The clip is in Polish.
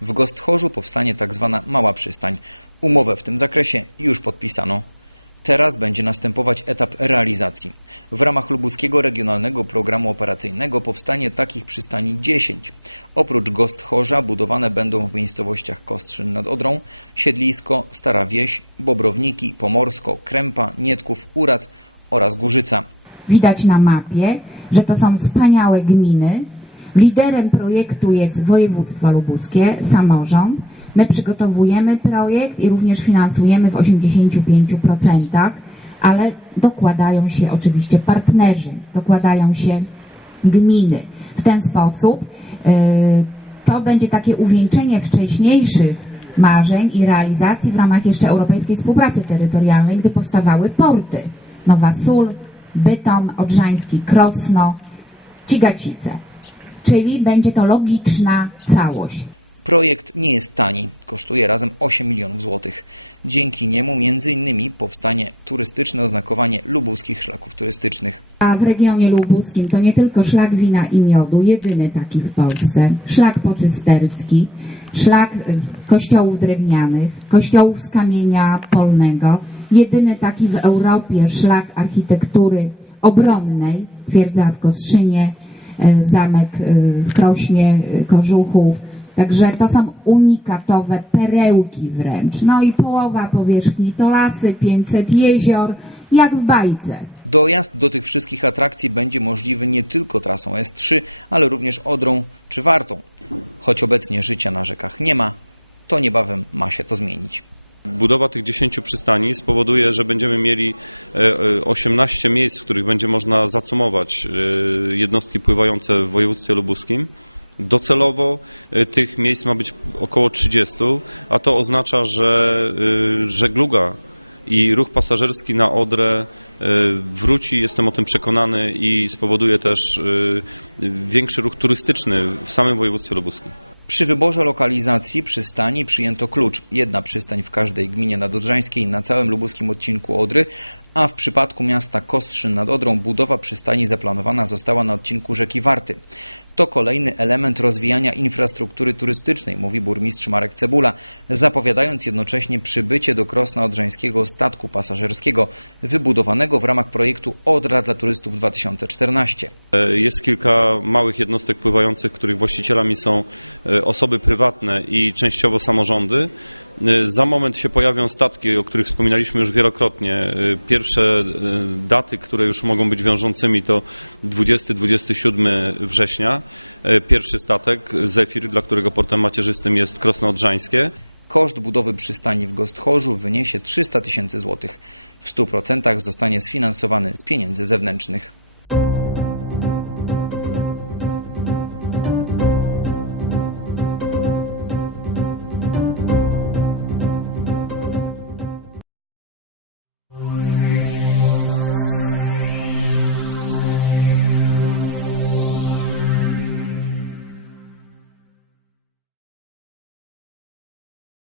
W Gostchorzu powstanie tak zwana mała przystań. Umowę w tym zakresie już podpisano. Teraz będzie następować etap realizacji. W ramach Lubuskiego Regionalnego Programu Operacyjnego powstanie takich przystani 10. Oprócz Gostchorza budowane będą w miejscowościach Kostrzyn nad Odrą, Siedlisko, Stara Wieś, Bobrowniki, Pomorsko, Krępa, Nietków, Urat oraz Górzyca. Widać na mapie, że to są wspaniałe gminy. Liderem projektu jest województwo lubuskie, samorząd. My przygotowujemy projekt i również finansujemy w 85%, ale dokładają się oczywiście partnerzy, dokładają się gminy. W ten sposób yy, to będzie takie uwieńczenie wcześniejszych marzeń i realizacji w ramach jeszcze Europejskiej Współpracy Terytorialnej, gdy powstawały porty. Nowa Sól, Bytom, Odrzański, Krosno, Cigacice. Czyli będzie to logiczna całość. Projekt nie jest tani, kosztuje razem 8 milionów złotych. Dzięki niemu innymi powstanie turystyczne oznakowanie lubuskich szlaków turystycznych. A w regionie lubuskim to nie tylko szlak wina i miodu, jedyny taki w Polsce, szlak pocysterski, szlak y, kościołów drewnianych, kościołów z kamienia polnego, jedyny taki w Europie szlak architektury obronnej, twierdza w Kostrzynie, y, zamek y, w Krośnie, Kożuchów. Także to są unikatowe perełki wręcz. No i połowa powierzchni to lasy, 500 jezior, jak w bajce. Dojazd do tych wszystkich atrakcji będzie możliwy nie tylko trasą S3, ale również Odrą czy Wartą. Choć obecnie życia na rzekach nie ma, to niebawem ma się to zmienić. Budowa tych 10 przystani spowoduje, że będziemy mieli e, e, 18 miejsc, w których będzie można zacumować e, jednostki pływające w województwie lubuskim. Docelowo e, tych miejsc ma być około 30, a to oznacza, że e, żegluga i ruch pasażerski na Odrę e, wróci, jestem o tym przekonany i spowoduje też większy ruch turystyczny w samym województwie lubuskim. Przy wyborze lokalizacji przystani przyjęto klucz. Jedna przystań w każdej gminie nadodrzańskiej na całym lubuskim odcinku Odry, a w przypadku miasta Kostrzyn nad Odrą budowa przystani zaplanowana została na odcinku rzeki Warty. To kolejny element rozwijania infrastruktury turystycznej, mówi burmistrz Marek Cebula, zapowiadając jednocześnie przybycie do Krosna Odrzańskiego statku pasażerskiego wybudowanego w ramach projektu Odra dla turystów 2014. E, Jest kilka małych jednostek pływających, których właścicielami są e, osoby prywatne i częściowo samorządy. E, Za moment się pojawią statki, o których wspominaliśmy już wielokrotnie. E, Pierwsze e, daty, które już mogą być wiążącymi to 20-27 września. E, Pierwszy statek, Zefir, dla którego portem macierzystym jest Krosno Odrzańskie. Koszt budowy przystani w Gostchorzu wyniesie 300 tysięcy złotych. W 100% zostanie sfinansowany z pieniędzy zewnętrznych.